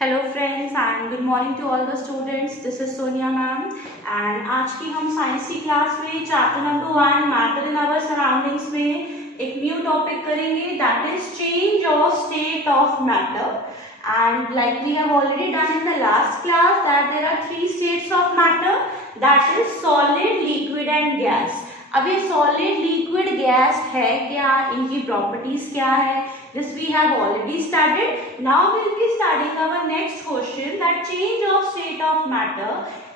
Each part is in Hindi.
Hello friends and good morning to all the students. This is Sonia ma'am and आज की हम साइंस की क्लास में chapter number 1 matter in our surroundings में एक न्यू टॉपिक करेंगे, that is change of state of matter. And like we have already done in the last class that there are three states of matter, that is solid, liquid and gas. अब ये solid, liquid, gas है क्या, इनकी properties क्या है, this we have already studied. Now we will be studying our next question, that change of state of matter.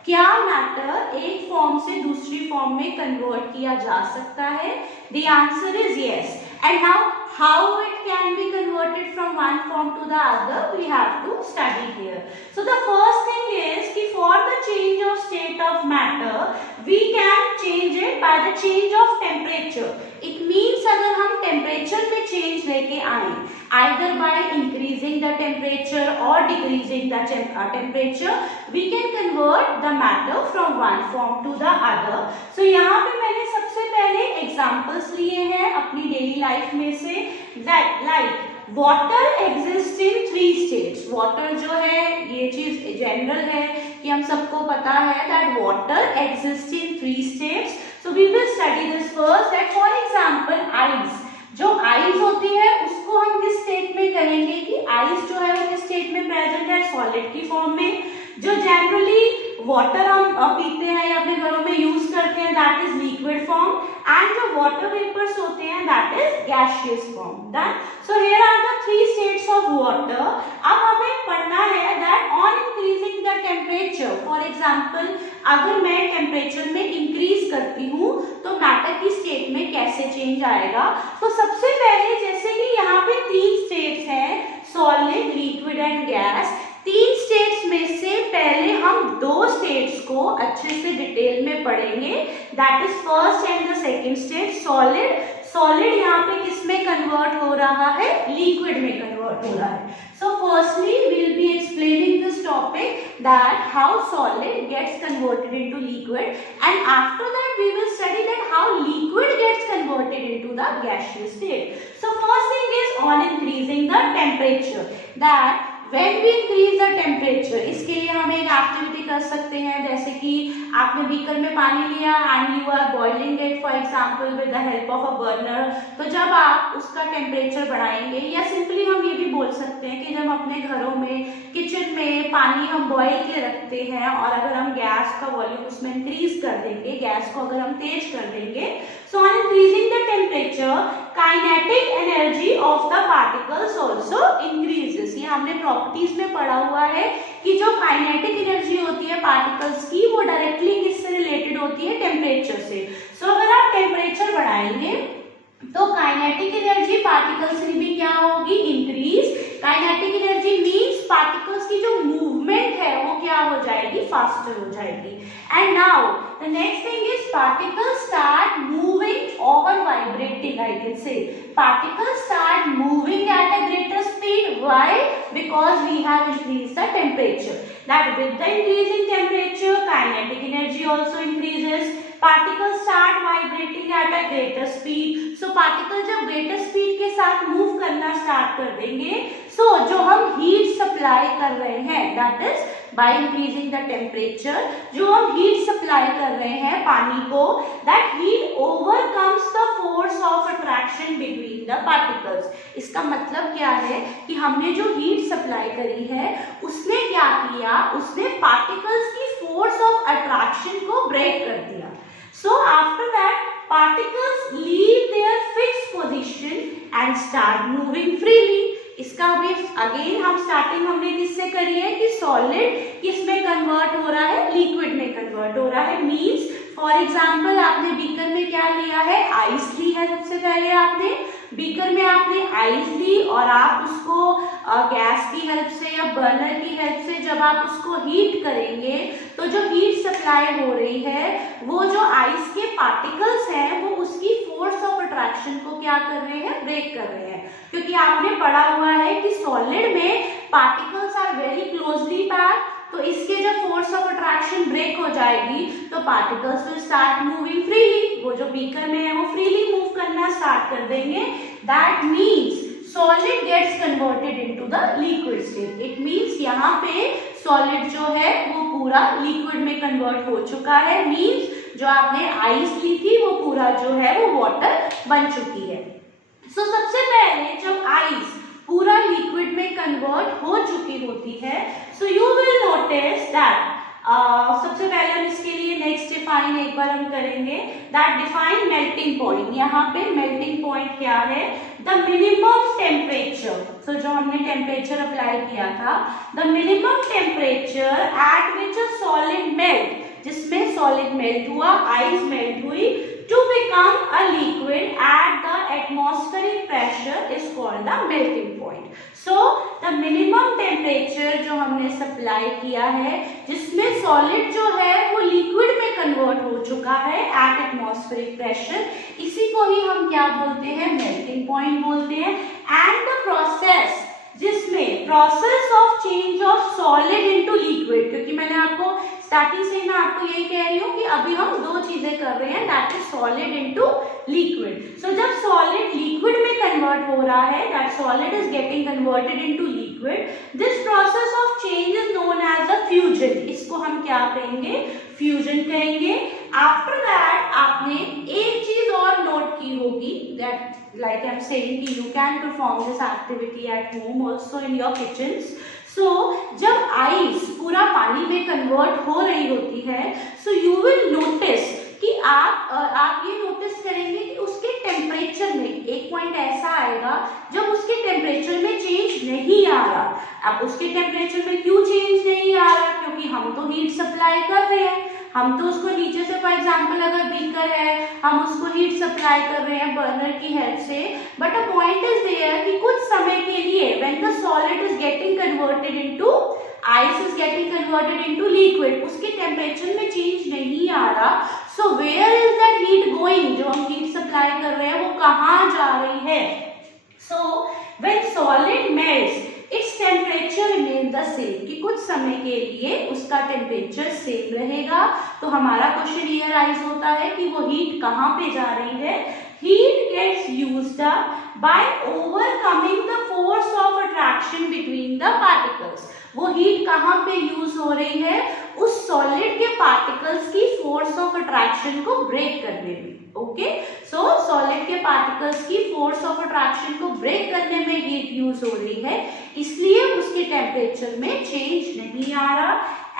क्या मैटर एक फॉर्म से दूसरी फॉर्म में कन्वर्ट किया जा सकता है? The answer is yes. And now how it can be converted from one form to the other, we have to study here. So the first thing is कि for the change of state of matter, we can change it by the change of temperature. It means अगर हम temperature में change लेके आए, either by increasing the temperature or decreasing the temperature, we can convert the matter from one form to the other. So यहाँ पे मैंने सबसे पहले examples लिए हैं अपनी daily life में से, like water exists in three states. Water जो है ये चीज general है कि हम सबको पता है that water exists in three states. So we will study this first. That for example ice, जो आइस होती है उसको हम किस स्टेट में करेंगे कि आइस जो है वो किस स्टेट में प्रेजेंट है, सॉलिड की फॉर्म में। जो जनरली वाटर हम पीते हैं या अपने घरों में यूज करते हैं that is liquid form, and जो वाटर वेपर्स होते हैं that is gaseous form. So here are the three states of water. अब हमें पढ़ना है that on increasing the temperature, for example अगर मैं टेम्परेचर में इंक्रीज करती हूँ तो मैटर की स्टेट में कैसे चेंज आएगा। तो सबसे पहले जैसे कि यहाँ पे तीन स्टेट्स हैं, सॉलिड, लिक्विड एंड गैस। तीन स्टेट्स में से पहले हम दो स्टेट्स को अच्छे से डिटेल में पढ़ेंगे, that is first and the second state solid. Solid यहाँ पे किस में कन्वर्ट हो रहा है, लिक्विड में कन्वर्ट हो रहा है। So firstly we will be explaining this topic that how solid gets converted into liquid, and after that we will study that how liquid gets converted into the gaseous state. So first thing is on increasing the temperature, that when we increase the temperature, इसके लिए हम एक एक्टिविटी कर सकते हैं, जैसे कि आपने बीकर में पानी लिया and you are boiling it for example with the help of a burner. तो जब आप उसका टेम्परेचर बढ़ाएंगे, या सिंपली हम ये भी बोल सकते हैं कि जब अपने घरों में किचन में पानी हम बॉइल के रखते हैं और अगर हम गैस का वॉल्यूम उसमें इंक्रीज कर देंगे, गैस को अगर हम तेज कर देंगे, so on increasing the temperature kinetic energy of the particles also increases. ये हमने प्रॉपर्टीज में पढ़ा हुआ है कि जो काइनेटिक एनर्जी होती है पार्टिकल्स की वो डायरेक्टली किससे रिलेटेड होती है, टेम्परेचर से। सो अगर आप टेम्परेचर बढ़ाएंगे तो काइनेटिक एनर्जी पार्टिकल्स की भी क्या होगी, increase. Kinetic energy means particles की जो मूवमेंट है वो क्या हो जाएगी, फास्टर हो जाएगी। And now the next thing is particles start moving और vibrating. I can say particles start moving at a greater speed. Why? Because we have increased the temperature. That with the increasing temperature, kinetic energy also increases. Particles start vibrating at a greater speed. So particles जब greater speed के साथ move करना start कर देंगे, so जो हम heat supply कर रहे हैं, that is by increasing the temperature, जो हम heat supply कर रहे हैं पानी को, that heat overcomes the force of attraction between the particles. इसका मतलब क्या है कि हमने जो heat supply करी है उसने क्या किया, उसने particles की force of attraction को break कर दिया। So after that particles leave their fixed position and start moving freely. इसका भी अगेन हम स्टार्टिंग हमने किससे करी है कि सॉलिड किस में कन्वर्ट हो रहा है, लिक्विड में कन्वर्ट हो रहा है। मींस फॉर एग्जांपल आपने बीकर में क्या लिया है, आइस ली है। सबसे पहले आपने बीकर में आपने आइस ली और आप उसको गैस की हेल्प से या बर्नर की हेल्प से जब आप उसको हीट करेंगे तो जो हीट सप्लाई हो रही है वो जो आइस के पार्टिकल्स हैं वो उसकी फोर्स ऑफ अट्रैक्शन को क्या कर रहे हैं, ब्रेक कर रहे हैं। क्योंकि आपने पढ़ा हुआ है कि सॉलिड में particles are very closely packed, तो इसके जब फोर्स ऑफ अट्रैक्शन ब्रेक हो जाएगी तो particles will start moving freely. वो जो बीकर में है वो फ्रीली मूव करना स्टार्ट कर देंगे। That means solid gets converted into the liquid state. It means यहाँ पे सॉलिड जो है वो पूरा लिक्विड में कन्वर्ट हो चुका है। मींस जो आपने आइस ली थी वो पूरा जो है वो वाटर बन चुकी है। सो सबसे पहले जब आइस पूरा लिक्विड में कन्वर्ट हो चुकी होती है, so you will notice that सबसे पहले हम इसके लिए नेक्स्ट डिफाइन एक बार हम करेंगे, दैट डिफाइन मेल्टिंग पॉइंट। यहाँ पे मेल्टिंग पॉइंट क्या है? The minimum temperature. सो जो हमने टेम्परेचर अप्लाई किया था, the minimum temperature at which a solid melt, जिसमें सॉलिड मेल्ट हुआ, आइस मेल्ट हुई, to become a liquid at the atmospheric pressure is called the melting point. So the minimum temperature जो हमने सप्लाई किया है, जिसमें सॉलिड जो है वो लिक्विड में कन्वर्ट हो चुका है at atmospheric pressure, इसी को ही हम क्या बोलते हैं? मेल्टिंग पॉइंट बोलते हैं। एंड द प्रोसेस, जिसमें process of change of solid into liquid, क्योंकि मैंने आपको स्टार्टिंग से मैं आपको यही कह रही हूँ कि अभी हम दो चीजें कर रहे हैं, that is solid into liquid. So जब सॉलिड लिक्विड में कन्वर्ट हो रहा है, that solid is getting converted into liquid, this process of change is known as a fusion. इसको हम क्या कहेंगे? फ्यूजन कहेंगे। आफ्टर दैट आपने एक चीज और नोट की होगी, दैट like I'm saying कि you can perform this activity at home also in your kitchens. So जब आइस पूरा पानी में कन्वर्ट हो रही होती है, so you will notice कि आप ये नोटिस करेंगे कि उसके टेम्परेचर में एक पॉइंट ऐसा आएगा जब उसके टेम्परेचर में चेंज नहीं आ रहा। अब उसके टेम्परेचर में क्यों चेंज नहीं आ रहा? क्योंकि हम तो हीट सप्लाई कर रहे हैं, हम तो उसको नीचे से, फॉर एग्जाम्पल अगर बीकर है, हम उसको हीट सप्लाई कर रहे हैं बर्नर की हेल्प से। But a point is there कि कुछ समय के लिए when the solid is getting converted into ice, is getting converted into liquid, उसके टेम्परेचर में चेंज नहीं आ रहा। So where is that heat going? जो हम हीट सप्लाई कर रहे हैं वो कहाँ जा रही है? So when solid melts its temperature remain the same, कि कुछ समय के लिए उसका टेम्परेचर सेम रहेगा। तो हमारा क्वेश्चन ये राइज होता है कि वो हीट कहाँ पे जा रही है? Heat gets used up by overcoming the force of attraction between the particles. वो हीट कहाँ पे यूज हो रही है? उस सॉलिड के पार्टिकल्स की फोर्स ऑफ अट्रैक्शन को ब्रेक करने में। ओके, सो सॉलिड के पार्टिकल्स की फोर्स ऑफ अट्रैक्शन को ब्रेक करने में हीट यूज हो रही है, इसलिए उसके टेम्परेचर में चेंज नहीं आ रहा।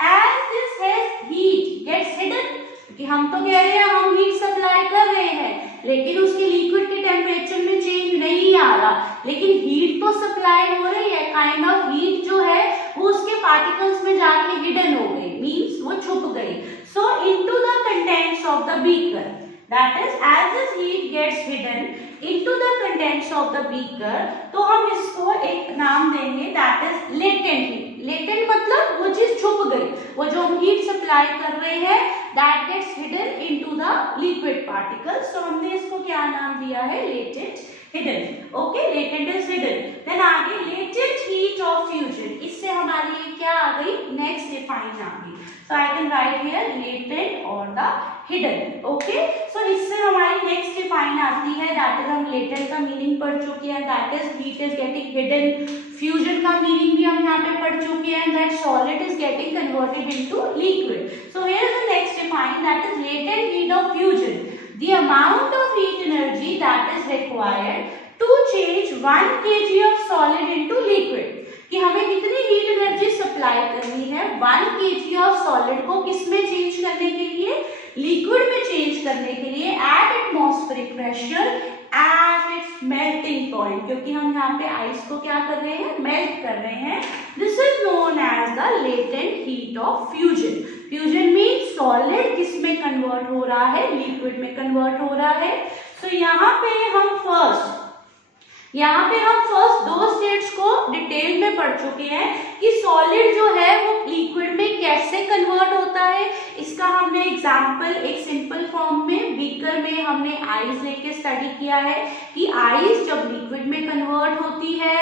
As this heat gets hidden, कि हम तो कह रहे हैं हम हीट सप्लाई कर रहे हैं, लेकिन उसके लिक्विड के टेम्परेचर में चेंज नहीं आ रहा, लेकिन हीट तो सप्लाई हो रही है। काइंड ऑफ हीट जो है वो उसके पार्टिकल्स में जाके हिडन हो गई, मींस वो छुप गई। सो into the contents of the beaker, that is as this heat gets hidden into the contents of the beaker, तो हम इसको एक नाम देंगे, that is latent heat। latent मतलब वो चीज छुप गई, वो जो हम हीट सप्लाई कर रहे हैं that gets hidden into the liquid particles, so हमने इसको क्या नाम दिया है? latent hidden। okay, latent is hidden। then आगे latent heat of fusion, इससे हमारे लिए क्या आ गई? next define आ गई। so I can write here latent or the hidden। okay, so इससे हमारी नेक्स्ट डिफाइन आती है, दैट इज हम latent का मीनिंग पढ़ चुके हैं, that is heat is getting hidden. Fusion का मीनिंग भी हम यहाँ पे पढ़ चुके हैं, that solid is getting converted into liquid. So here is the next define, that is latent heat of fusion, the amount of heat energy that is required to change 1 kg of solid into liquid, कि हमें कितनी हीट एनर्जी सप्लाई करनी है 1 kg ऑफ सॉलिड को किसमें चेंज करने के लिए? लिक्विड में चेंज करने के लिए at atmospheric pressure at its melting point, क्योंकि हम यहाँ पे आइस को क्या कर रहे हैं? मेल्ट कर रहे हैं। This is known as the latent heat of fusion. Fusion means solid किस में कन्वर्ट हो रहा है? लिक्विड में कन्वर्ट हो रहा है। सो यहाँ पे हम फर्स्ट दो स्टेट्स को डिटेल में पढ़ चुके हैं कि सॉलिड जो है वो लिक्विड में कैसे कन्वर्ट होता है। इसका हमने एग्जांपल एक सिंपल फॉर्म में बीकर में हमने आइस लेके स्टडी किया है कि आइस जब लिक्विड में कन्वर्ट होती है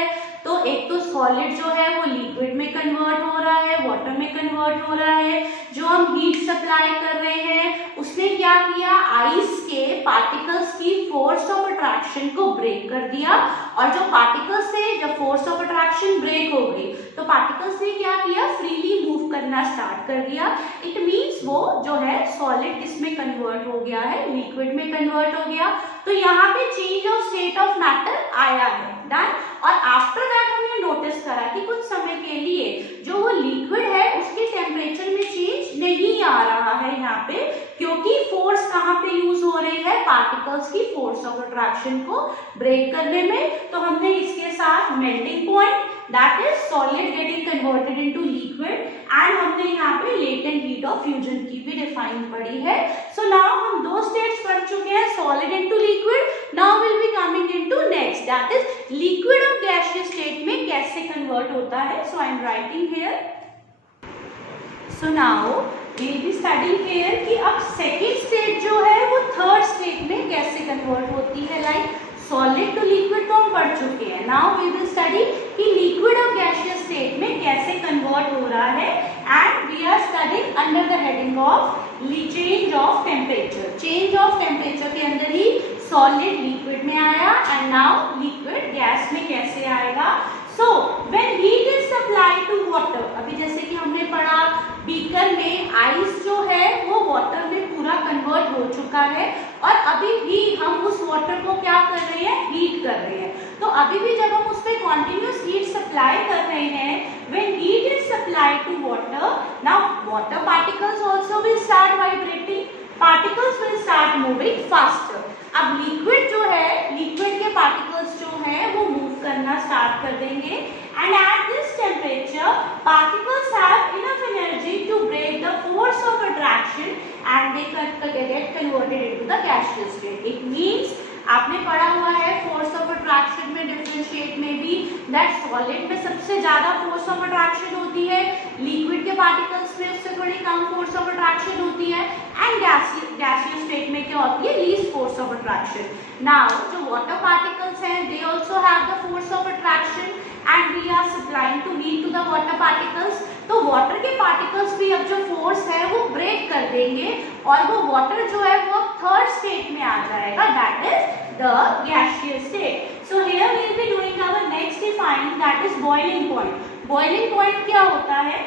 तो एक तो सॉलिड जो है वो लिक्विड में कन्वर्ट हो रहा है, वाटर में कन्वर्ट हो रहा है। जो हम हीट सप्लाई कर रहे हैं उसने क्या किया, आइस के पार्टिकल्स की फोर्स ऑफ अट्रैक्शन को ब्रेक कर दिया, और जो पार्टिकल्स थे, जब फोर्स ऑफ अट्रैक्शन ब्रेक हो गई तो पार्टिकल्स ने क्या किया, फ्रीली मूव करना स्टार्ट कर दिया। इट मींस वो जो है सॉलिड किसमें कन्वर्ट हो गया है, लिक्विड में कन्वर्ट हो गया। तो यहाँ पे change of state of matter आया है, डन। और आफ्टर दैट हमने नोटिस करा कि कुछ समय के लिए जो वो लिक्विड है उसके टेम्परेचर में चेंज नहीं आ रहा है यहाँ पे, क्योंकि फोर्स कहाँ पे यूज हो रही है, पार्टिकल्स की फोर्स ऑफ अट्रैक्शन को ब्रेक करने में। तो हमने इसके साथ melting point, that is solid getting converted into liquid, and हमने यहाँ पे लेटेंट हीट ऑफ फ्यूजन की भी डिफाइन पढ़ी है। सो नाउ हम दो स्टेट्स पढ़ चुके हैं, solid into liquid. Now will be coming into next, that is liquid of gaseous state में कैसे कन्वर्ट होता है। So I am writing here, so now we will be studying here कि अब सेकेंड स्टेट जो है वो थर्ड स्टेट में कैसे कन्वर्ट होती है। लाइक सॉलिड टू लिक्विड तो हम पढ़ चुके हैं, नाउ वी विल स्टडी कि लिक्विड ऑफ गैसियस स्टेट में कैसे कन्वर्ट हो रहा है, and we are studying under the heading of change of temperature. Change of temperature के अंदर ही सॉलिड लिक्विड में आया, एंड नाउ लिक्विड गैस में कैसे आएगा। So when heat is supply to water, अभी जैसे कि हमने पढ़ा बीकर में आइस जो है वो वाटर में पूरा कन्वर्ट हो चुका है, और अभी भी हम उस वाटर को क्या कर रहे हैं, हीट कर रहे हैं। तो अभी भी जब हम उस पर कॉन्टिन्यूस हीट सप्लाई कर रहे हैं, when heat is supply to water, now water particles also will start vibrating, particles will start moving faster. अब लिक्विड जो है, लिक्विड के पार्टिकल्स जो है वो मूव करना स्टार्ट कर देंगे, and at this temperature particles have enough energy to break the force of attraction and they get converted into the gaseous state. It means आपने पढ़ा हुआ है फोर्स ऑफ अट्रैक्शन में, डिफरेंशिएट में भी, दैट सॉलिड में सबसे ज्यादा फोर्स ऑफ अट्रैक्शन होती है, लिक्विड के पार्टिकल्स में उससे थोड़ी कम फोर्स ऑफ अट्रैक्शन होती है, एंड गैसियस स्टेट में क्या होती है, least force of attraction. Now जो वाटर पार्टिकल्स हैं, they also have the force of attraction and we are supplying to heat to the water particles. तो वाटर के पार्टिकल्स भी अब जो फोर्स है वो ब्रेक कर देंगे, और वो वाटर जो है वो थर्ड स्टेट में आ जाएगा, that is the gaseous state. So here we will be doing our next defining, that is boiling point. Boiling point क्या होता है,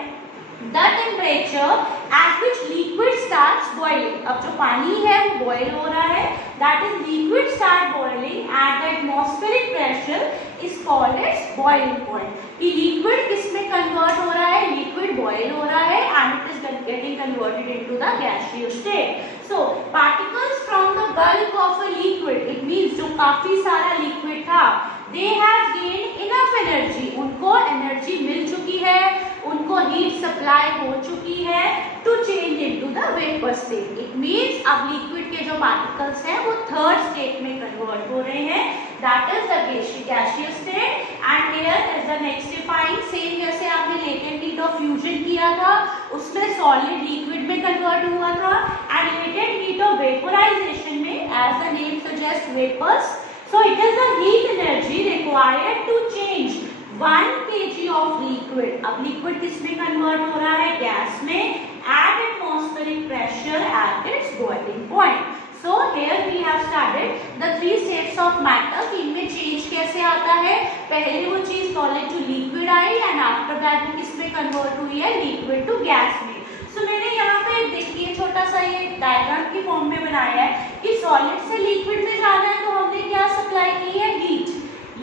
the temperature at which liquid starts boiling. अब जो पानी है वो बॉयल हो रहा है, that is liquid start boiling at the atmospheric pressure is called its boiling point. कि लिक्विड किसमें कन्वर्ट हो रहा है, लिक्विड बॉयल हो रहा है, and it is getting converted into the gaseous state. So particles from the bulk of a liquid, it means जो काफी सारा लिक्विड था, they have gained enough energy, उनको एनर्जी मिल चुकी है, उनको हीट सप्लाई हो चुकी है to change into the vapour state. It means अब लिक्विड के जो पार्टिकल्स हैं वो थर्ड स्टेट में कन्वर्ट हो रहे हैं, that is the gaseous state. And here is the next define, same जैसे आपने लेटेंट हीट ऑफ फ्यूजन किया था, उसमें सॉलिड लिक्विड में कन्वर्ट हुआ था, and latent heat of vaporisation में, as the name suggest, vapours. So it is the heat energy required to change 1 kg of liquid. अब liquid किसमें convert हो रहा है, गैस में, at atmospheric pressure at its boiling point. So here we have studied the 3 states of matter. इनमें change कैसे आता है, पहले वो चीज solid to liquid I, and after that वो किसमें convert हुई है, liquid to gas में। So मैंने यहाँ पे देखिए छोटा सा ये डायग्राम की फॉर्म में बनाया है कि सॉलिड से लिक्विड में जाना है तो हमने क्या सप्लाई की है, हीट।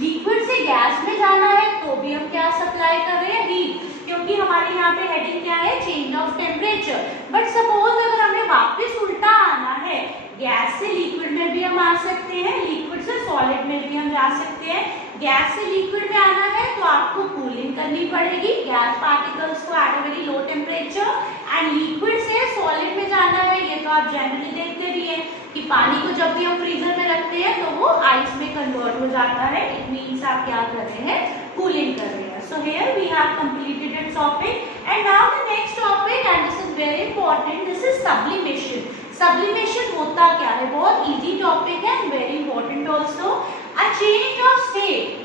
लिक्विड से गैस में जाना है तो भी हम क्या सप्लाई कर रहे हैं, हीट, क्योंकि हमारे यहाँ पे हेडिंग क्या है, change of temperature. But suppose अगर हमें वापस उल्टा आना है, गैस से लिक्विड में भी हम आ सकते हैं, लिक्विड से सॉलिड में भी हम जा सकते हैं। गैस से लिक्विड में आना है तो आपको कूलिंग करनी पड़ेगी गैस पार्टिकल्स को at a very low temperature, and liquid से सॉलिड में जाना है, ये तो आप जनरली देखते भी हैं कि पानी को जब भी हम फ्रीजर में रखते हैं तो वो आइस में कन्वर्ट हो जाता है। इट मींस आप क्या कर रहे हैं, कूलिंग कर रहे हैं। So here we have completed its topic, and now the next topic, and this is very important, this is sublimation. Sublimation होता क्या है, बहुत इजी टॉपिक है and very important also. A change of state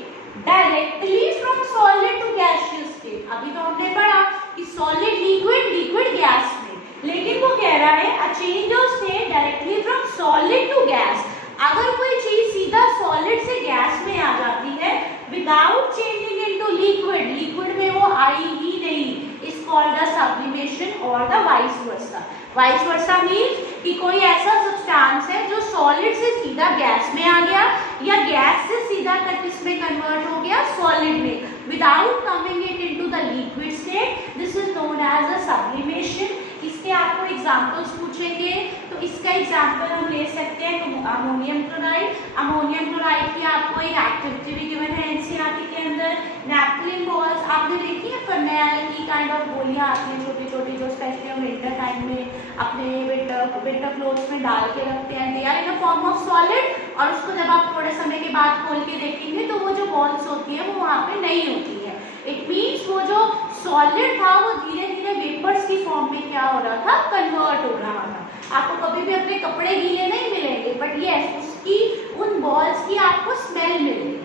directly from solid to gaseous state. अभी तो हमने पढ़ा कि सॉलिड लिक्विड, लिक्विड गैस में, लेकिन वो कह रहा है a change of state directly from solid to gas. अगर कोई चीज सीधा सॉलिड से गैस में आ जाती है without changing into liquid, liquid में वो आई ही नहीं, इज कॉल्ड द सब्लिमेशन और the vice versa. Vice versa means कि कोई ऐसा सब्सटेंस है जो सॉलिड से सीधा गैस में आ गया या गैस से सीधा किसमें कन्वर्ट हो गया, सॉलिड में, without coming it into the liquid state. This is known as a sublimation. इसके आपको एग्जांपल्स पूछेंगे तो इसका एग्जांपल हम ले सकते हैं अमोनियम क्लोराइड। अमोनियम क्लोराइड की आपको एक एक्टिविटी भी गिवन है एनसीईआरटी के अंदर। नैपकिन बॉल्स आपने देखी है, फर्नेल की काइंड ऑफ गोलियां आती हैं छोटी छोटी, जो स्पेशली हम विंटर टाइम में अपने विंटर क्लोथ्स में डाल के रखते हैं। They are in a form of solid, और उसको जब आप थोड़े समय के बाद खोल के देखेंगे तो वो जो बॉल्स होती है वो वहाँ पे नहीं होती है। इट मीन्स वो जो सॉलिड था वो धीरे धीरे वेपर्स की फॉर्म में क्या हो रहा था, कन्वर्ट हो रहा था। आपको कभी भी अपने कपड़े गीले नहीं मिलेंगे, बट यस उसकी उन बॉल्स की आपको स्मेल मिलेगी।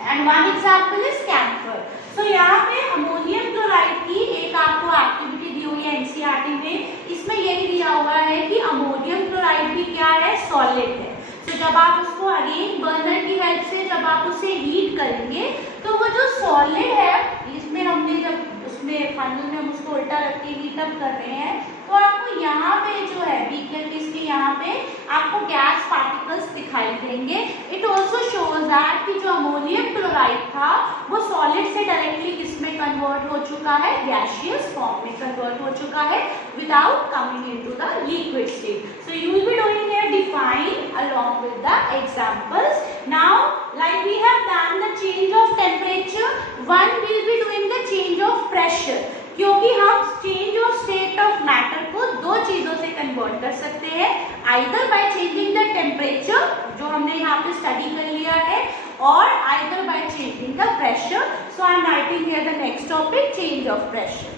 And one example is camphor. So यहाँ पे अमोनियम क्लोराइड की एक आपको एक्टिविटी दी हुई है एनसीईआरटी में। इसमें यही दिया हुआ है कि अमोनियम क्लोराइड भी क्या है, सॉलिड है। तो जब आप उसको अगेन बर्नर की हेल्प से जब आप उसे हीट करेंगे तो वो जो सॉलिड है, इसमें हमने जब उसमें फाइनल में हम उसको उल्टा रख के हीट अप कर रहे हैं तो आपको यहाँ पे जो है बीकर के इसके यहाँ पे आपको गैस पार्टिकल्स दिखाई देंगे। इट ऑल्सो शोज दैट कि जो अमोनियम क्लोराइड था वो सॉलिड से डायरेक्टली किसमें कन्वर्ट हो चुका है, गैसियस फॉर्म में कन्वर्ट हो चुका है without coming into the liquid state. So you will be doing here define along with the examples. Now like we have done the change of temperature, one will be doing the change of pressure, क्योंकि हम change of state of matter को दो चीजों से कन्वर्ट कर सकते हैं, either by changing the temperature जो हमने यहाँ पे स्टडी कर लिया है, और either by changing the pressure. So I am writing here the next topic, change of pressure.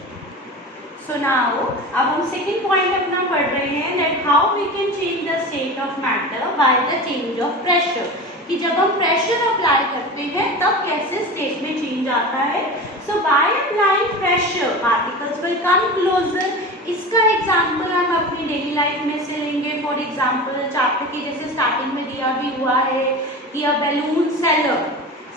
So now अब हम सेकेंड पॉइंट अपना पढ़ रहे हैं that how we can change the state of matter by the change of pressure, कि जब हम प्रेशर अप्लाई करते हैं तब कैसे स्टेट में चेंज आता है। So by applying pressure particles will come closer. इसका एग्जांपल हम अपनी डेली लाइफ में से लेंगे। फॉर एग्जांपल चैप्टर की जैसे स्टार्टिंग में दिया भी हुआ है कि a balloon seller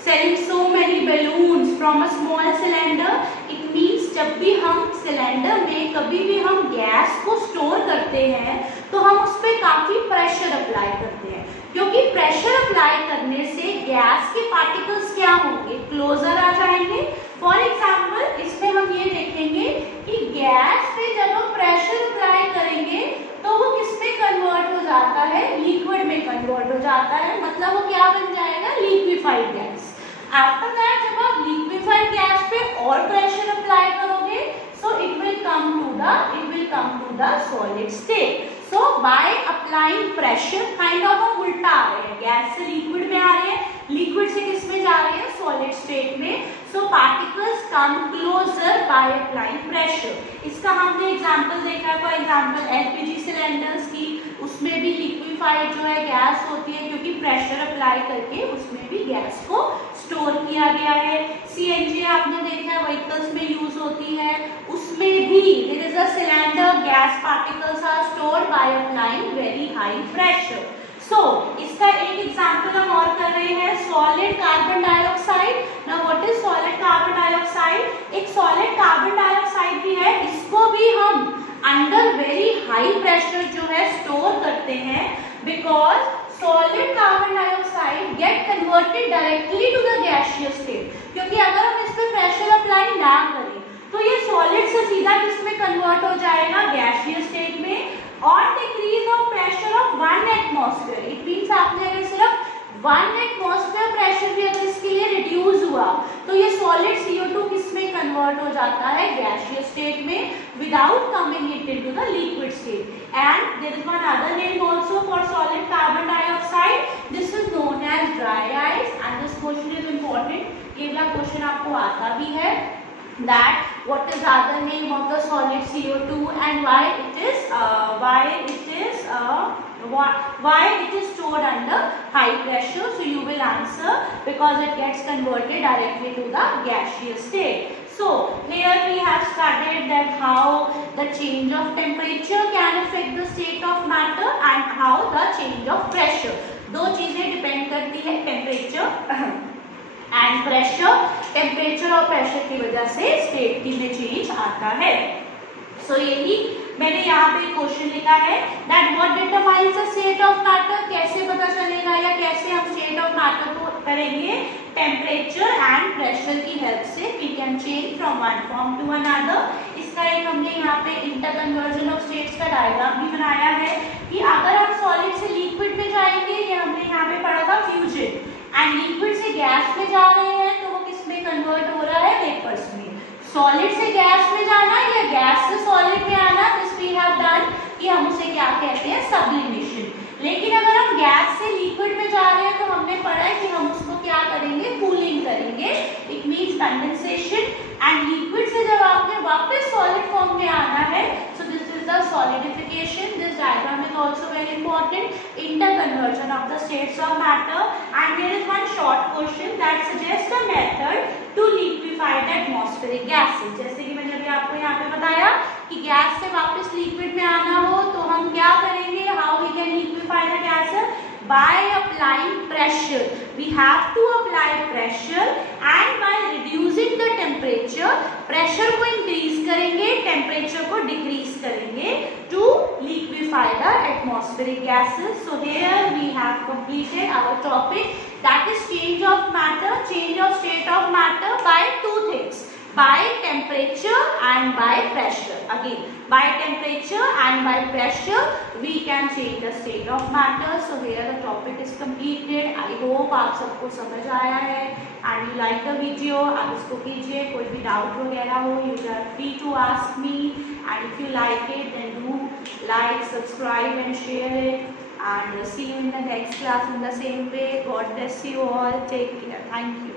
selling so many balloons from a small cylinder, it means जब भी हम सिलेंडर में कभी भी हम गैस को स्टोर करते हैं तो हम उस पर काफी प्रेशर अप्लाई करते हैं, क्योंकि प्रेशर अप्लाई करने से गैस के पार्टिकल्स क्या होंगे, क्लोजर आ जाएंगे। फॉर एग्जाम्पल इसमें हम ये देखेंगे कि गैस पे जब हम प्रेशर अप्लाई करेंगे तो वो किस में कन्वर्ट हो जाता है, लिक्विड में कन्वर्ट हो जाता है, मतलब वो क्या बन जाएगा, लिक्विफाइड गैस। आफ्टर दैट जब आप लिक्विफाइड गैस पे और प्रेशर अप्लाई करोगे so it will come to the solid state. So by applying pressure kind of हम उल्टा आ रहे हैं, गैस से लिक्विड में आ रहे हैं, लिक्विड से किस में जा रहे हैं, सॉलिड स्टेट में। So particles come closer by applying pressure. इसका हमने एग्जांपल देखा है, फॉर एग्जांपल एलपीजी सिलेंडर्स की, उसमें भी लिक्विफाइड जो है गैस होती है क्योंकि प्रेशर अप्लाई करके उसमें भी गैस को स्टोर किया गया है। सीएनजी आपने देखा है व्हीकल्स में यूज होती है, उसमें भी there is a cylinder, gas particles are stored by applying very high pressure. So इसका एक एग्जांपल हम और कर रहे हैं, solid carbon dioxide. Now what is solid carbon dioxide? एक सॉलिड कार्बन डाइऑक्साइड भी है, इसको भी हम अंडर वेरी हाई प्रेशर जो है स्टोर करते हैं, because solid carbon dioxide get converted directly to the gaseous state. क्योंकि अगर हम इस पे प्रेशर अप्लाई ना करें तो ये सॉलिड से सीधा किस में कन्वर्ट हो जाएगा, गैसियस स्टेट में। On decrease of pressure of 1 atmosphere, it means आपने अगर सिर्फ 1 एटमॉस्फेयर प्रेशर भी अगर इसके लिए रिड्यूस हुआ तो ये सॉलिड CO2 किस में कन्वर्ट हो जाता है, गैसियस स्टेट में, without coming it into the liquid state. And there is one other name also for solid carbon dioxide, this is known as dry ice. And this question is important, ये वाला क्वेश्चन आपको आता भी है, that what is the other name of the solid CO2 and why it is stored under high pressure. So you will answer because it gets converted directly to the gaseous state. So here we have studied that how the change of temperature can affect the state of matter and how the change of pressure. दो चीजें डिपेंड करती है, टेम्परेचर एंड प्रेशर. टेम्परेचर और प्रेशर की वजह से स्टेट की में चेंज आता है. सो यही मैंने यहाँ पे क्वेश्चन लिखा है that what determines the state of matter. कैसे पता चलेगा या कैसे हम स्टेट ऑफ मैटर को करेंगे? टेम्परेचर एंड प्रेशर की हेल्प से we can change from one form to another. इसका एक हमने यहाँ पे इंटरकन्वर्जन ऑफ स्टेट्स का डायग्राम भी बनाया है कि अगर हम सॉलिड से लिक्विड में जाएंगे, ये हमने यहाँ पे पढ़ा था फ्यूजन, एंड लिक्विड से गैस में जा रहे हैं तो वो किस में कन्वर्ट हो रहा है? वेपर्स में. सॉलिड से गैस में जाना या गैस से सॉलिड में आना, दिस वी हैव डन कि हम उसे क्या कहते हैं? सब्लिमेशन. लेकिन अगर हम गैस से लिक्विड में जा रहे हैं तो हमने पढ़ा है कि हम उसको क्या करेंगे? कूलिंग करेंगे. It means condensation. And liquid से जब आपने वापस सॉलिड फॉर्म में आना है, so this is the solidification. This diagram is also very important. Interconversion of the states of matter. And here is one short question that suggest a method to liquefy the atmospheric gases. जैसे कि मैंने अभी आपको यहाँ पे बताया कि गैस से वापस लिक्विड में आना हो तो हम क्या करेंगे? How we can liquefy the gases? By applying pressure. We have to apply pressure and by reducing the temperature, pressure को increase करेंगे, temperature को decrease करेंगे to liquefy the atmospheric gases. So here we have completed our topic, that is change of matter, change of state of matter by two things, by temperature and by pressure. Again, by temperature and by pressure we can change the state of matter. So here the topic is completed. I hope आप सबको समझ आया है and you like the video. आप इसको कीजिए, कोई भी डाउट वगैरह हो you are free to ask me, and if you like it then do like, subscribe and share it, and see you in the next class in the same way. God bless you all. Take care. Thank you.